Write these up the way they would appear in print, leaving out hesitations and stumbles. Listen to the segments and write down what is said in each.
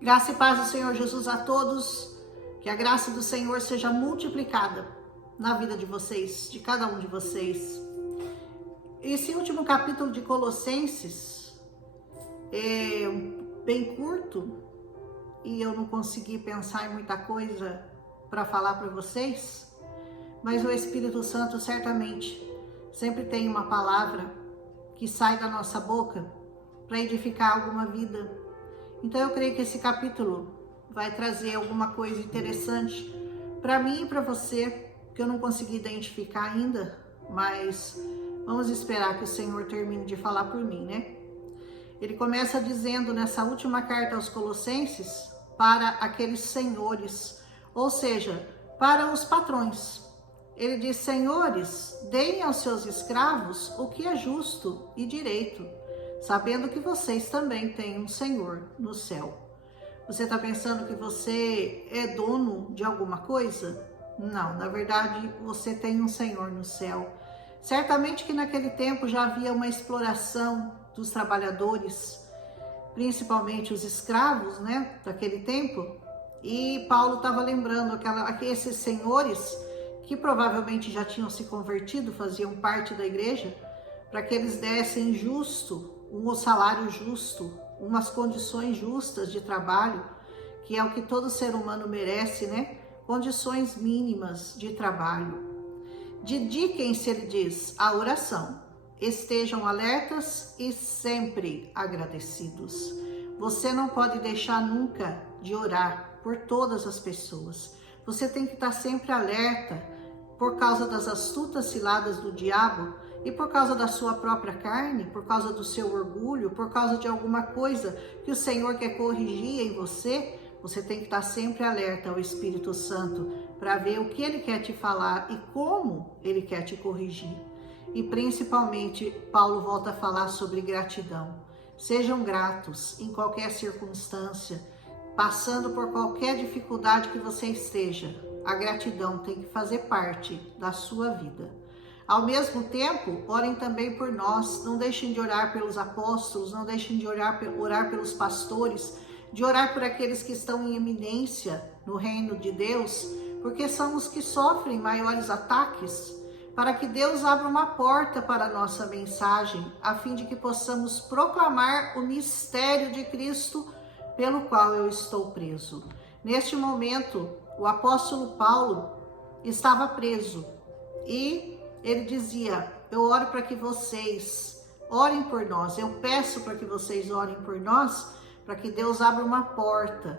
Graça e paz do Senhor Jesus a todos, que a graça do Senhor seja multiplicada na vida de vocês, de cada um de vocês. Esse último capítulo de Colossenses é bem curto e eu não consegui pensar em muita coisa para falar para vocês, mas o Espírito Santo certamente sempre tem uma palavra que sai da nossa boca para edificar alguma vida. Então eu creio que esse capítulo vai trazer alguma coisa interessante para mim e para você, que eu não consegui identificar ainda, mas vamos esperar que o Senhor termine de falar por mim, né? Ele começa dizendo nessa última carta aos Colossenses, para aqueles senhores, ou seja, para os patrões. Ele diz: senhores, deem aos seus escravos o que é justo e direito, sabendo que vocês também têm um Senhor no céu. Você está pensando que você é dono de alguma coisa? Não, na verdade você tem um Senhor no céu. Certamente que naquele tempo já havia uma exploração dos trabalhadores, principalmente os escravos, né, daquele tempo. E Paulo estava lembrando esses senhores que provavelmente já tinham se convertido, faziam parte da igreja, para que eles dessem um salário justo, umas condições justas de trabalho, que é o que todo ser humano merece, né? Condições mínimas de trabalho. Dediquem-se, ele diz, à oração. Estejam alertas e sempre agradecidos. Você não pode deixar nunca de orar por todas as pessoas. Você tem que estar sempre alerta por causa das astutas ciladas do diabo, e por causa da sua própria carne, por causa do seu orgulho, por causa de alguma coisa que o Senhor quer corrigir em você, você tem que estar sempre alerta ao Espírito Santo para ver o que Ele quer te falar e como Ele quer te corrigir. E principalmente, Paulo volta a falar sobre gratidão. Sejam gratos em qualquer circunstância, passando por qualquer dificuldade que você esteja. A gratidão tem que fazer parte da sua vida. Ao mesmo tempo, orem também por nós. Não deixem de orar pelos apóstolos, não deixem de orar pelos pastores, de orar por aqueles que estão em eminência no reino de Deus, porque são os que sofrem maiores ataques, para que Deus abra uma porta para a nossa mensagem, a fim de que possamos proclamar o mistério de Cristo, pelo qual eu estou preso. Neste momento, o apóstolo Paulo estava preso e ele dizia: eu oro para que vocês orem por nós, eu peço para que vocês orem por nós, para que Deus abra uma porta,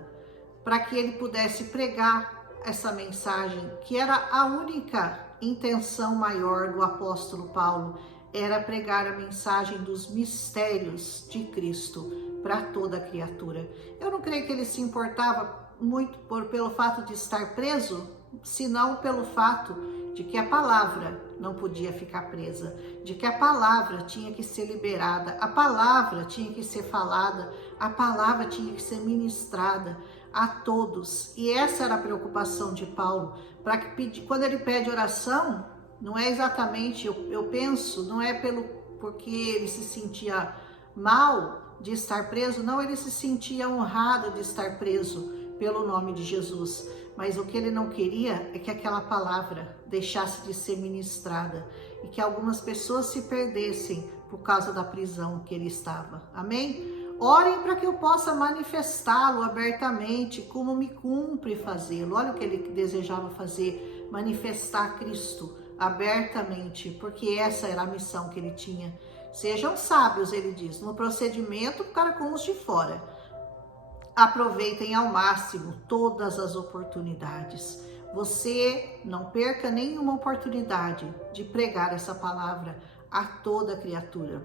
para que ele pudesse pregar essa mensagem, que era a única intenção maior do apóstolo Paulo, era pregar a mensagem dos mistérios de Cristo para toda a criatura. Eu não creio que ele se importava muito pelo fato de estar preso, senão pelo fato de que a palavra não podia ficar presa, de que a palavra tinha que ser liberada, a palavra tinha que ser falada, a palavra tinha que ser ministrada a todos. E essa era a preocupação de Paulo, para que quando ele pede oração, não é exatamente, eu penso, não é porque ele se sentia mal de estar preso, não, ele se sentia honrado de estar preso pelo nome de Jesus. Mas o que ele não queria é que aquela palavra deixasse de ser ministrada e que algumas pessoas se perdessem por causa da prisão que ele estava. Amém? Orem para que eu possa manifestá-lo abertamente, como me cumpre fazê-lo. Olha o que ele desejava fazer: manifestar Cristo abertamente, porque essa era a missão que ele tinha. Sejam sábios, ele diz, no procedimento para com os de fora. Aproveitem ao máximo todas as oportunidades. Você não perca nenhuma oportunidade de pregar essa palavra a toda criatura.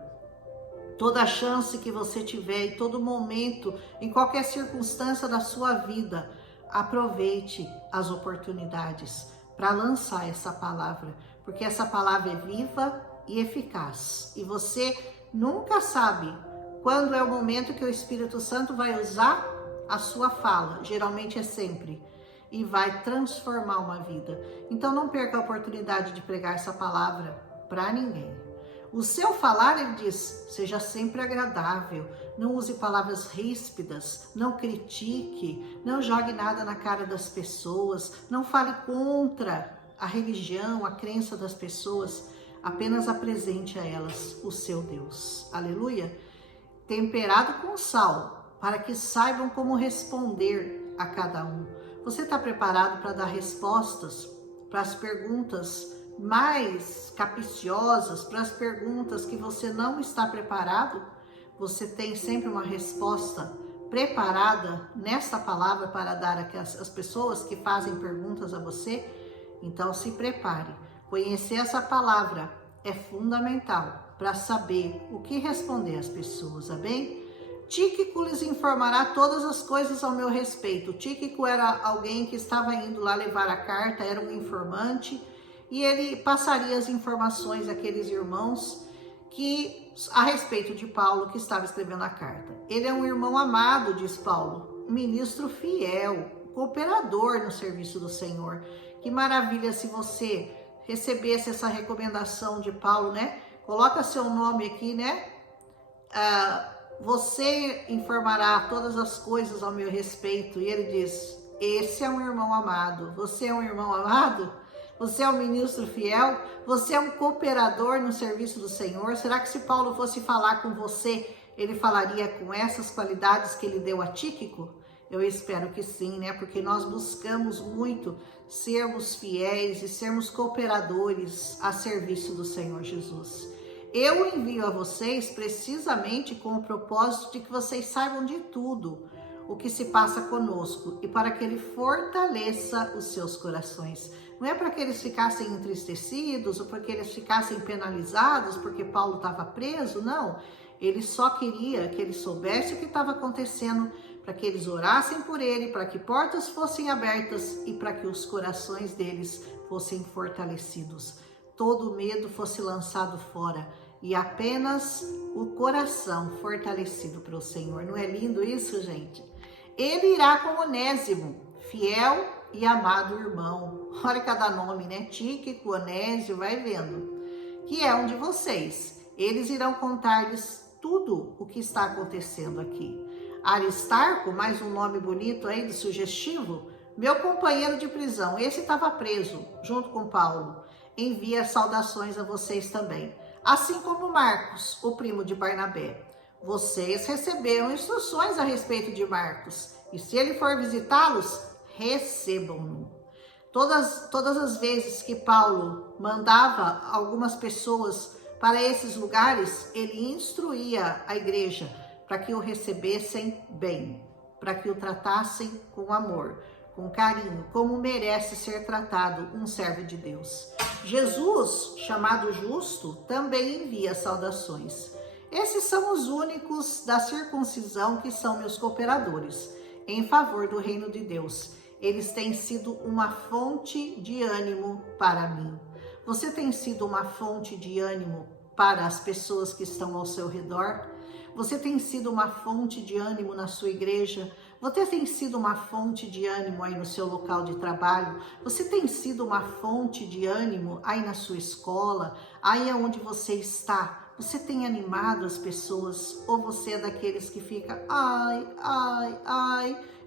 Toda chance que você tiver, em todo momento, em qualquer circunstância da sua vida, aproveite as oportunidades para lançar essa palavra, porque essa palavra é viva e eficaz. E você nunca sabe quando é o momento que o Espírito Santo vai usar a sua fala, geralmente é sempre, e vai transformar uma vida. Então não perca a oportunidade de pregar essa palavra para ninguém. O seu falar, ele diz, seja sempre agradável, Não use palavras ríspidas, não critique, não jogue nada na cara das pessoas, não fale contra a religião, a crença das pessoas, apenas apresente a elas o seu Deus. Aleluia! Temperado com sal, para que saibam como responder a cada um. Você está preparado para dar respostas para as perguntas mais capciosas, para as perguntas que você não está preparado? Você tem sempre uma resposta preparada nessa palavra para dar às pessoas que fazem perguntas a você? Então se prepare. Conhecer essa palavra é fundamental para saber o que responder às pessoas, amém? Tíquico lhes informará todas as coisas ao meu respeito. Tíquico era alguém que estava indo lá levar a carta, era um informante, e ele passaria as informações àqueles irmãos a respeito de Paulo, que estava escrevendo a carta. Ele é um irmão amado, diz Paulo, um ministro fiel, cooperador no serviço do Senhor. Que maravilha se você recebesse essa recomendação de Paulo, né? Coloca seu nome aqui, né? Você informará todas as coisas ao meu respeito. E ele diz, esse é um irmão amado. Você é um irmão amado? Você é um ministro fiel? Você é um cooperador no serviço do Senhor? Será que se Paulo fosse falar com você, ele falaria com essas qualidades que ele deu a Tíquico? Eu espero que sim, né? Porque nós buscamos muito sermos fiéis e sermos cooperadores a serviço do Senhor Jesus. Eu envio a vocês precisamente com o propósito de que vocês saibam de tudo o que se passa conosco e para que ele fortaleça os seus corações. Não é para que eles ficassem entristecidos ou para que eles ficassem penalizados porque Paulo estava preso, não. Ele só queria que eles soubessem o que estava acontecendo, para que eles orassem por ele, para que portas fossem abertas e para que os corações deles fossem fortalecidos. Todo medo fosse lançado fora e apenas o coração fortalecido pelo Senhor. Não é lindo isso, gente? Ele irá com Onésimo, fiel e amado irmão. Olha cada nome, né? Tíquico, Onésio, vai vendo. Que é um de vocês. Eles irão contar-lhes tudo o que está acontecendo aqui. Aristarco, mais um nome bonito aí, de sugestivo, meu companheiro de prisão, esse estava preso junto com Paulo, envia saudações a vocês também. Assim como Marcos, o primo de Barnabé. Vocês receberam instruções a respeito de Marcos, e se ele for visitá-los, recebam-no. Todas as vezes que Paulo mandava algumas pessoas para esses lugares, ele instruía a igreja para que o recebessem bem, para que o tratassem com amor, com carinho, como merece ser tratado um servo de Deus. Jesus, chamado justo, também envia saudações. Esses são os únicos da circuncisão que são meus cooperadores em favor do reino de Deus. Eles têm sido uma fonte de ânimo para mim. Você tem sido uma fonte de ânimo para as pessoas que estão ao seu redor? Você tem sido uma fonte de ânimo na sua igreja? Você tem sido uma fonte de ânimo aí no seu local de trabalho? Você tem sido uma fonte de ânimo aí na sua escola? Aí onde você está? Você tem animado as pessoas? Ou você é daqueles que fica,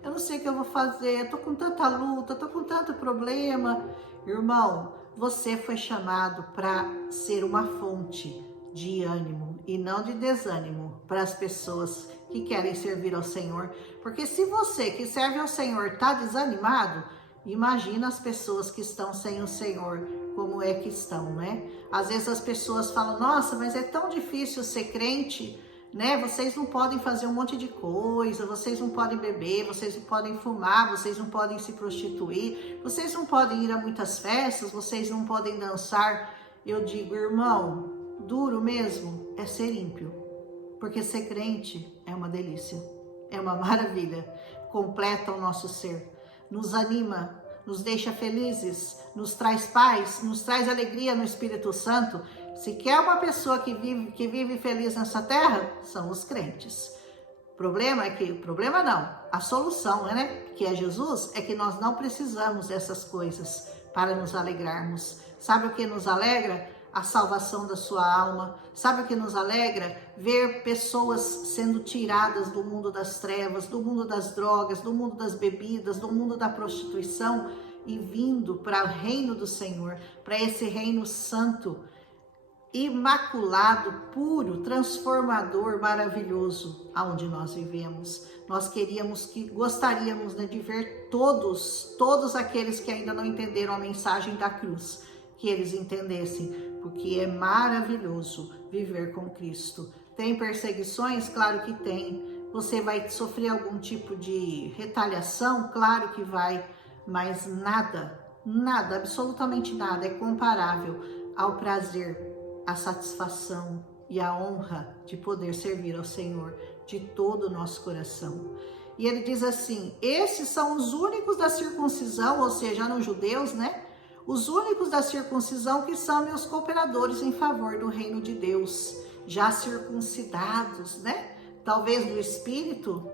eu não sei o que eu vou fazer, eu tô com tanta luta, tô com tanto problema. Irmão, você foi chamado para ser uma fonte de ânimo e não de desânimo para as pessoas que querem servir ao Senhor. Porque se você que serve ao Senhor está desanimado, imagina as pessoas que estão sem o Senhor, como é que estão, né? Às vezes as pessoas falam, nossa, mas é tão difícil ser crente, né? Vocês não podem fazer um monte de coisa, vocês não podem beber, vocês não podem fumar, vocês não podem se prostituir, vocês não podem ir a muitas festas, vocês não podem dançar. Eu digo, irmão, duro mesmo é ser ímpio, porque ser crente é uma delícia, é uma maravilha, completa o nosso ser, nos anima, nos deixa felizes, nos traz paz, nos traz alegria no Espírito Santo. Se quer uma pessoa que vive feliz nessa terra, são os crentes. A solução, né? Que é Jesus, é que nós não precisamos dessas coisas para nos alegrarmos. Sabe o que nos alegra? a salvação da sua alma. Sabe o que nos alegra? Ver pessoas sendo tiradas do mundo das trevas, do mundo das drogas, do mundo das bebidas, do mundo da prostituição e vindo para o reino do Senhor, para esse reino santo, imaculado, puro, transformador, maravilhoso, aonde nós vivemos. Nós gostaríamos, né, de ver todos aqueles que ainda não entenderam a mensagem da cruz, que eles entendessem, porque é maravilhoso viver com Cristo. Tem perseguições? Claro que tem. Você vai sofrer algum tipo de retaliação? Claro que vai, mas nada, absolutamente nada é comparável ao prazer, a satisfação e a honra de poder servir ao Senhor de todo o nosso coração. E ele diz assim: esses são os únicos da circuncisão, ou seja, não judeus, né? Os únicos da circuncisão que são meus cooperadores em favor do reino de Deus, já circuncidados, né? Talvez no espírito,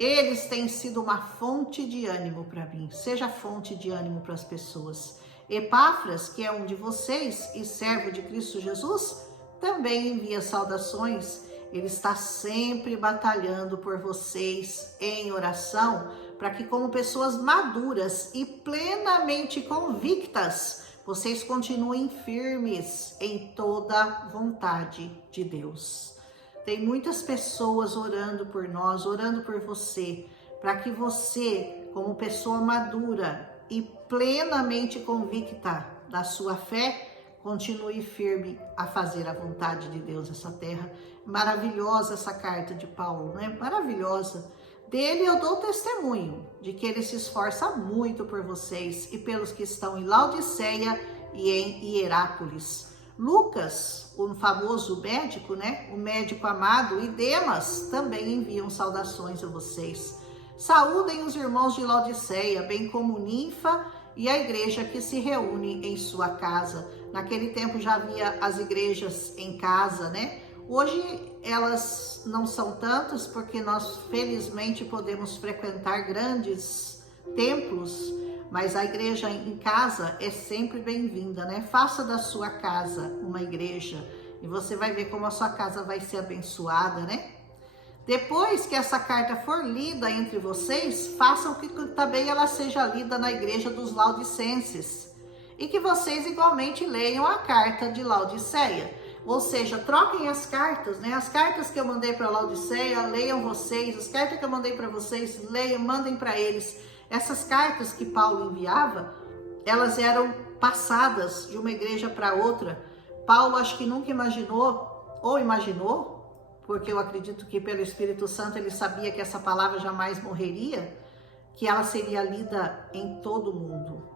eles têm sido uma fonte de ânimo para mim. Seja fonte de ânimo para as pessoas. Epáfras, que é um de vocês e servo de Cristo Jesus, também envia saudações. Ele está sempre batalhando por vocês em oração, para que como pessoas maduras e plenamente convictas, vocês continuem firmes em toda vontade de Deus. Tem muitas pessoas orando por nós, orando por você, para que você, como pessoa madura e plenamente convicta da sua fé, continue firme a fazer a vontade de Deus nessa terra. Maravilhosa essa carta de Paulo, né? Maravilhosa. Dele eu dou testemunho de que ele se esforça muito por vocês e pelos que estão em Laodiceia e em Hierápolis. Lucas, o famoso médico, né? O médico amado, e Demas também enviam saudações a vocês. Saúdem os irmãos de Laodiceia, bem como Ninfa e a igreja que se reúne em sua casa. Naquele tempo já havia as igrejas em casa, né? Hoje elas não são tantas, porque nós felizmente podemos frequentar grandes templos, mas a igreja em casa é sempre bem-vinda, né? Faça da sua casa uma igreja e você vai ver como a sua casa vai ser abençoada, né? Depois que essa carta for lida entre vocês, façam que também ela seja lida na igreja dos Laodicenses e que vocês igualmente leiam a carta de Laodiceia. Ou seja, troquem as cartas, né? As cartas que eu mandei para Laodiceia, leiam vocês. As cartas que eu mandei para vocês, leiam, mandem para eles. Essas cartas que Paulo enviava, elas eram passadas de uma igreja para outra. Paulo acho que nunca imaginou, ou imaginou, porque eu acredito que pelo Espírito Santo ele sabia que essa palavra jamais morreria, que ela seria lida em todo o mundo,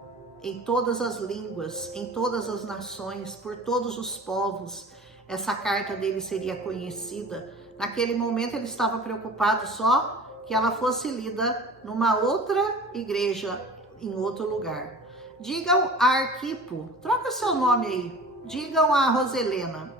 em todas as línguas, em todas as nações, por todos os povos. Essa carta dele seria conhecida. Naquele momento ele estava preocupado só que ela fosse lida numa outra igreja, em outro lugar. Digam a Arquipo, troca seu nome aí, digam a Roselena,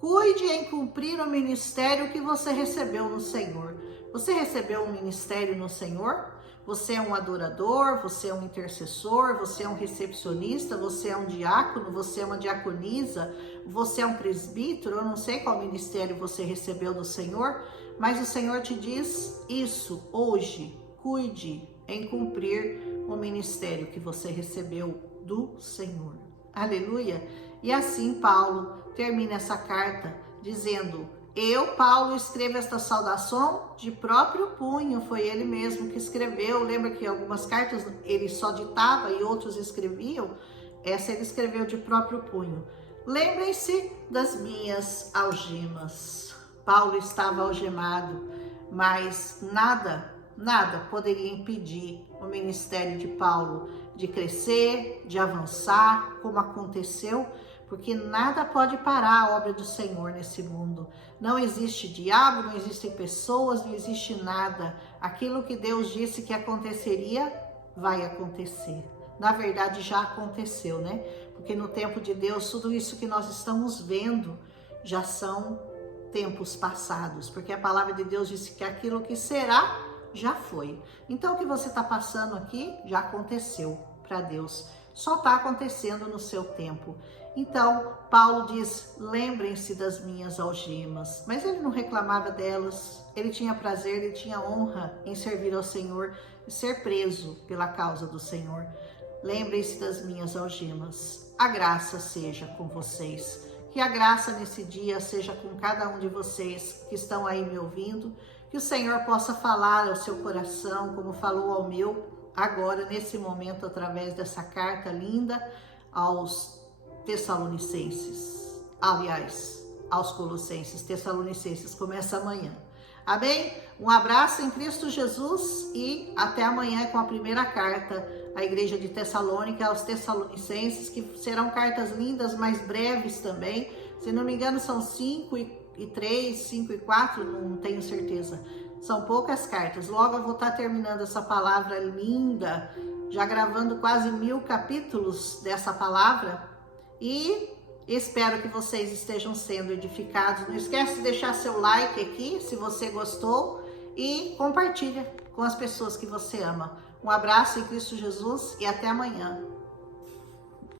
cuide em cumprir o ministério que você recebeu no Senhor. Você recebeu um ministério no Senhor? Você é um adorador, você é um intercessor, você é um recepcionista, você é um diácono, você é uma diaconisa, você é um presbítero, eu não sei qual ministério você recebeu do Senhor, mas o Senhor te diz isso hoje, cuide em cumprir o ministério que você recebeu do Senhor. Aleluia! E assim Paulo termina essa carta dizendo: eu, Paulo, escrevo esta saudação de próprio punho. Foi ele mesmo que escreveu. Lembra que algumas cartas ele só ditava e outros escreviam? Essa ele escreveu de próprio punho. Lembrem-se das minhas algemas. Paulo estava algemado, mas nada poderia impedir o ministério de Paulo de crescer, de avançar, como aconteceu, porque nada pode parar a obra do Senhor nesse mundo. Não existe diabo, não existem pessoas, não existe nada. Aquilo que Deus disse que aconteceria, vai acontecer. Na verdade, já aconteceu, né? Porque no tempo de Deus, tudo isso que nós estamos vendo já são tempos passados. Porque a palavra de Deus disse que aquilo que será, já foi. Então, o que você está passando aqui, já aconteceu para Deus. só está acontecendo no seu tempo. Então, Paulo diz, lembrem-se das minhas algemas. Mas ele não reclamava delas, ele tinha prazer, ele tinha honra em servir ao Senhor e ser preso pela causa do Senhor. Lembrem-se das minhas algemas. A graça seja com vocês. Que a graça nesse dia seja com cada um de vocês que estão aí me ouvindo. Que o Senhor possa falar ao seu coração, como falou ao meu, agora, nesse momento, através dessa carta linda aos Tessalonicenses. Aliás, aos Colossenses. Tessalonicenses começa amanhã. Amém? Um abraço em Cristo Jesus e até amanhã com a primeira carta à Igreja de Tessalônica, aos Tessalonicenses, que serão cartas lindas, mais breves também. Se não me engano, são 5 e 3, 5 e 4, não tenho certeza. São poucas cartas. Logo eu vou estar terminando essa palavra linda, já gravando quase 1000 capítulos dessa palavra. E espero que vocês estejam sendo edificados. Não esquece de deixar seu like aqui, se você gostou, e compartilha com as pessoas que você ama. Um abraço em Cristo Jesus e até amanhã.